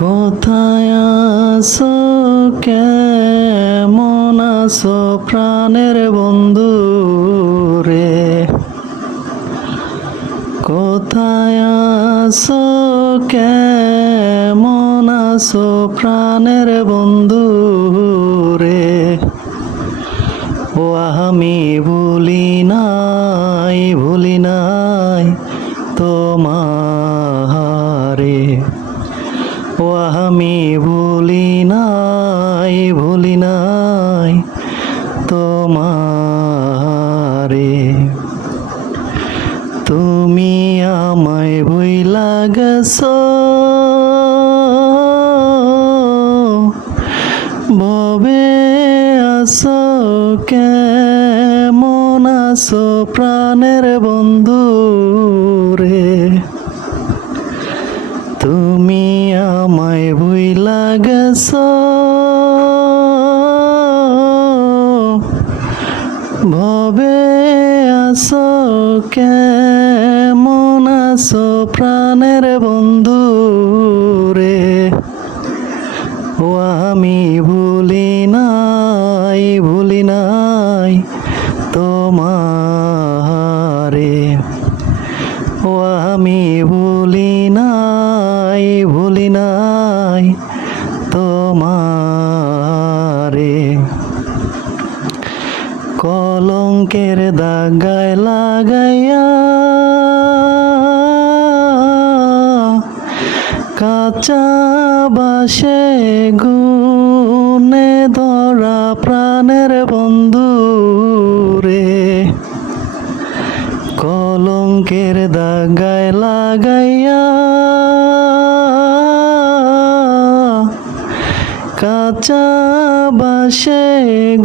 কোথায় আছো, কেমন আছো প্রাণের বন্ধু রে? কোথায় আছো, কেমন আছো প্রাণের বন্ধু রে? ও আমি ভুলি নাই তোমারে। ও আমি ভুলি নাই তোমারে। তুমি আমায় ভুইলা গেছো, ভবে আছো, কেমন আছো প্রাণের বন্ধু রে? তুমি আমায় ভুইলা গেছো, ভবে আছো, কেমন আছো প্রাণের বন্ধু রে? ও আমি ভুলি নাই তোমারে। ও আমি ভুলি নাই তোমারে। কলঙ্কের দাগায় লাগাইয়া কাঁচা বাসে গুনে ধরা প্রাণের বন্ধু রে। কলঙ্কের দাগায় লাগাইয়া কাঁচা বাসে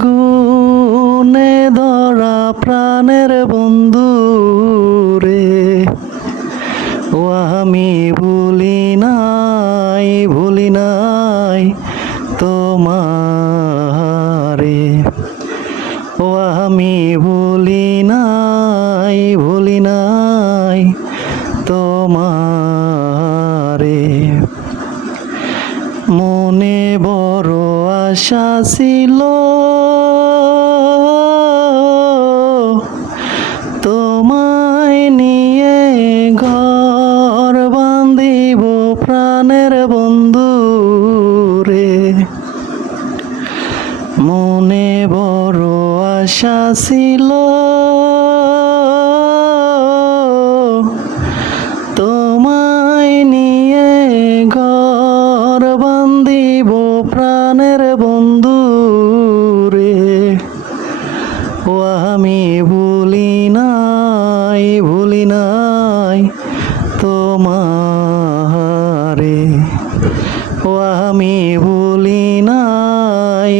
গুনে ধরা প্রাণের বন্ধু রে। ও আমি ভুলি নাই তোমারে। ও আমি ভুলি নাই তোমারে। মনে বড় আশা ছিল, তোমায় নিয়ে ঘর বাঁধিব প্রাণের বন্ধু রে। মনে বড় আশা ছিল, তোমায় নিয়ে ঘর বাঁধিব প্রাণের বন্ধু রে। ও আমি ভুলি নাই তোমারে। ও আমি ভুলি নাই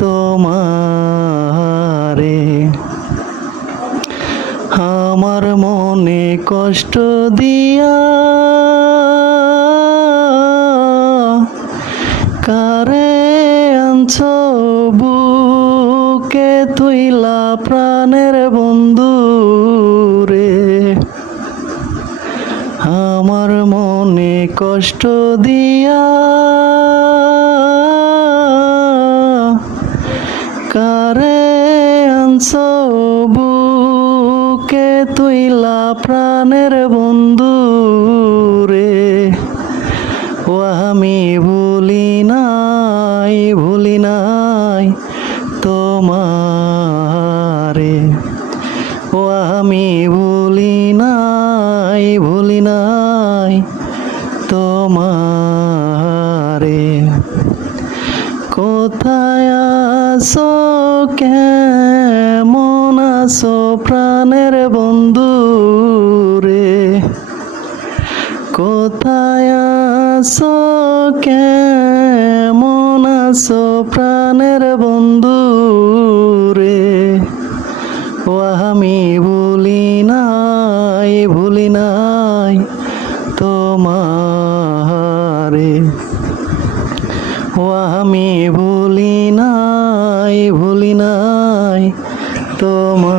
তোমারে। আমার মনে কষ্ট দিয়া কারে আনছো বুকে তুইলা প্রাণের বন্ধু রে? আমার মনে কষ্ট দিয়া কারে আনছো বুকে তুইলা প্রাণের বন্ধু রে। ও আমি ভুলি নাই তোমারে। ও আমি ভুলি নাই তোমারে। কোথায় আছো, কেমন আছো প্রাণের বন্ধু রে? কোথায় আছো, কেমন আছো প্রাণের বন্ধু রে? ও আমি ভুলি নাই তোমারে। ও আমি ভুলি নাই তোমারে।